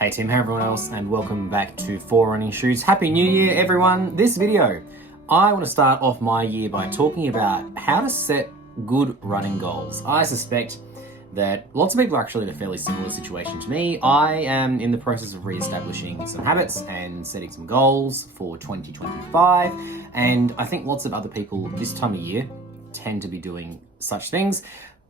Hey Tim, hey everyone else, and welcome back to 4 Running Shoes. Happy New Year, everyone. This video, I want to start off my year by talking about how to set good running goals. I suspect that lots of people are actually in a fairly similar situation to me. I am in the process of re-establishing some habits and setting some goals for 2025, and I think lots of other people this time of year tend to be doing such things.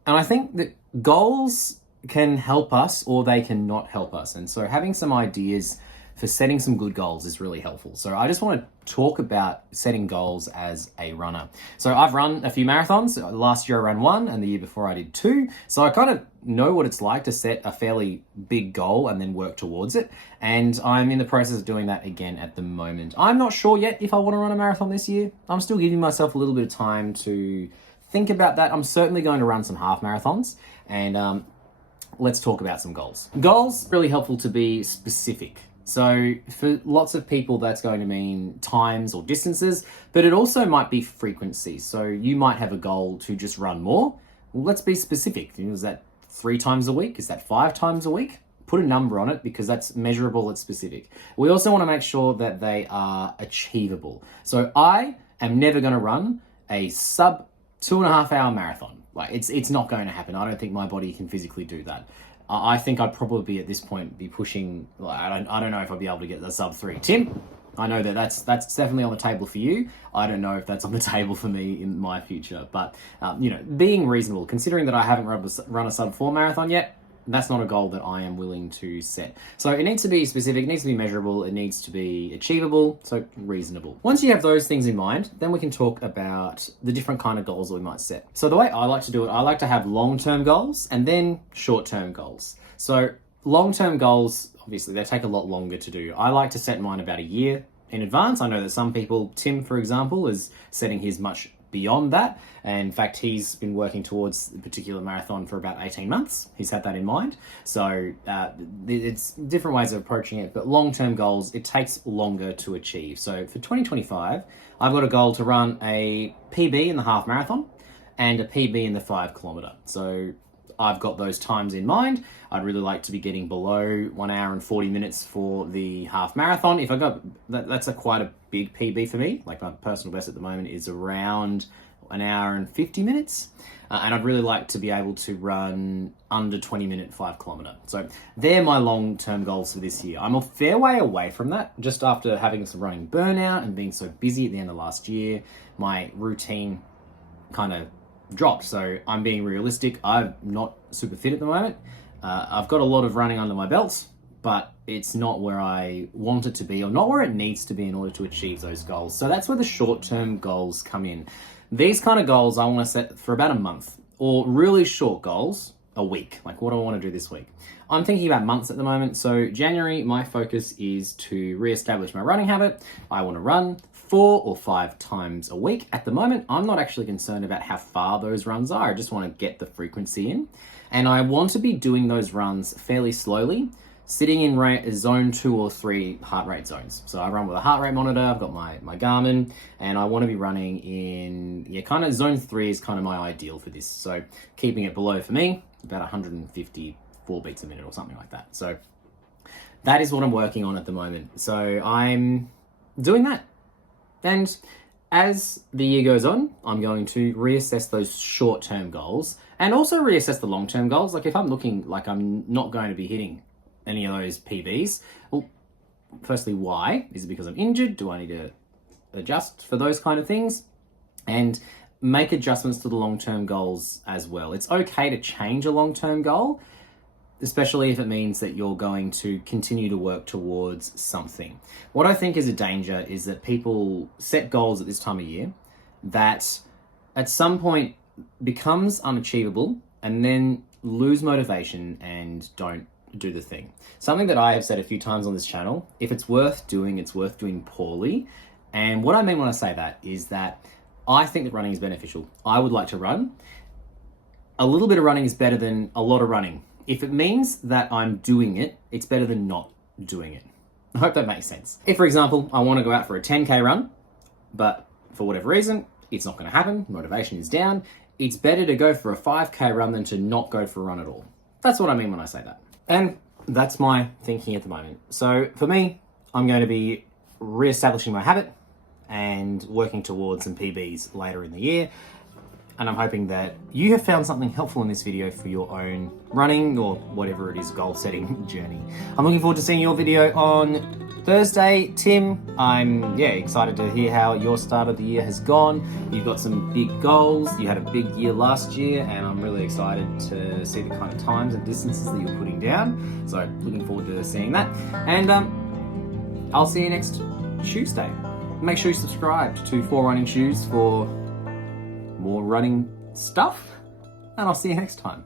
And I think that goals can help us or they can not help us. And so having some ideas for setting some good goals is really helpful. So I just want to talk about setting goals as a runner. So I've run a few marathons. Last year I ran one and the year before I did two. So I kind of know what it's like to set a fairly big goal and then work towards it. And I'm in the process of doing that again at the moment. I'm not sure yet if I want to run a marathon this year. I'm still giving myself a little bit of time to think about that. I'm certainly going to run some half marathons, and let's talk about some goals. Goals, really helpful to be specific. So for lots of people, that's going to mean times or distances, but it also might be frequency. So you might have a goal to just run more. Well, let's be specific. Is that 3 times a week? Is that 5 times a week? Put a number on it because that's measurable, it's specific. We also want to make sure that they are achievable. So I am never going to run a sub 2.5 hour marathon. Like it's not going to happen. I don't think my body can physically do that. I think I'd probably at this point be pushing. Like, I don't know if I'd be able to get the sub 3. Tim, I know that that's definitely on the table for you. I don't know if that's on the table for me in my future. But being reasonable, considering that I haven't run a sub 4 marathon yet, that's not a goal that I am willing to set. So it needs to be specific, it needs to be measurable, it needs to be achievable, so reasonable. Once you have those things in mind, then we can talk about the different kind of goals that we might set. So the way I like to do it, I like to have long-term goals and then short-term goals. So long-term goals, obviously, they take a lot longer to do. I like to set mine about a year in advance. I know that some people, Tim, for example, is setting his much beyond that. And in fact, he's been working towards the particular marathon for about 18 months. He's had that in mind. So it's different ways of approaching it, but long-term goals, it takes longer to achieve. So for 2025, I've got a goal to run a PB in the half marathon and a PB in the 5 kilometer. So I've got those times in mind. I'd really like to be getting below 1 hour and 40 minutes for the half marathon. If I got that's quite a big PB for me. Like my personal best at the moment is around 1 hour and 50 minutes. And I'd really like to be able to run under 20-minute 5 kilometer. So they're my long-term goals for this year. I'm a fair way away from that. Just after having some running burnout and being so busy at the end of last year, my routine kind of dropped. So I'm being realistic. I'm not super fit at the moment. I've got a lot of running under my belt, but it's not where I want it to be or not where it needs to be in order to achieve those goals. So that's where the short-term goals come in. These kind of goals I want to set for about a month, or really short goals, a week. Like, what do I want to do this week? I'm thinking about months at the moment. So January, my focus is to re-establish my running habit. I want to run 4 or 5 times a week. At the moment, I'm not actually concerned about how far those runs are. I just want to get the frequency in. And I want to be doing those runs fairly slowly, sitting in zone 2 or 3 heart rate zones. So I run with a heart rate monitor, I've got my Garmin, and I want to be running in, kind of zone 3 is kind of my ideal for this. So keeping it below for me, about 154 beats a minute or something like that. So that is what I'm working on at the moment. So I'm doing that. And as the year goes on, I'm going to reassess those short-term goals and also reassess the long-term goals. Like if I'm looking like I'm not going to be hitting any of those PBs, well, firstly, why? Is it because I'm injured? Do I need to adjust for those kind of things? And make adjustments to the long-term goals as well. It's okay to change a long-term goal, especially if it means that you're going to continue to work towards something. What I think is a danger is that people set goals at this time of year that at some point becomes unachievable and then lose motivation and don't do the thing. Something that I have said a few times on this channel, if it's worth doing, it's worth doing poorly. And what I mean when I say that is that I think that running is beneficial. I would like to run. A little bit of running is better than a lot of running. If it means that I'm doing it, it's better than not doing it. I hope that makes sense. If, for example, I want to go out for a 10K run, but for whatever reason, it's not going to happen, motivation is down, it's better to go for a 5K run than to not go for a run at all. That's what I mean when I say that. And that's my thinking at the moment. So for me, I'm going to be re-establishing my habit and working towards some PBs later in the year. And I'm hoping that you have found something helpful in this video for your own running or whatever it is goal setting journey. I'm looking forward to seeing your video on Thursday. Tim, I'm excited to hear how your start of the year has gone. You've got some big goals. You had a big year last year, and I'm really excited to see the kind of times and distances that you're putting down. So looking forward to seeing that. And I'll see you next Tuesday. Make sure you subscribe to 4Running Shoes for more running stuff, and I'll see you next time.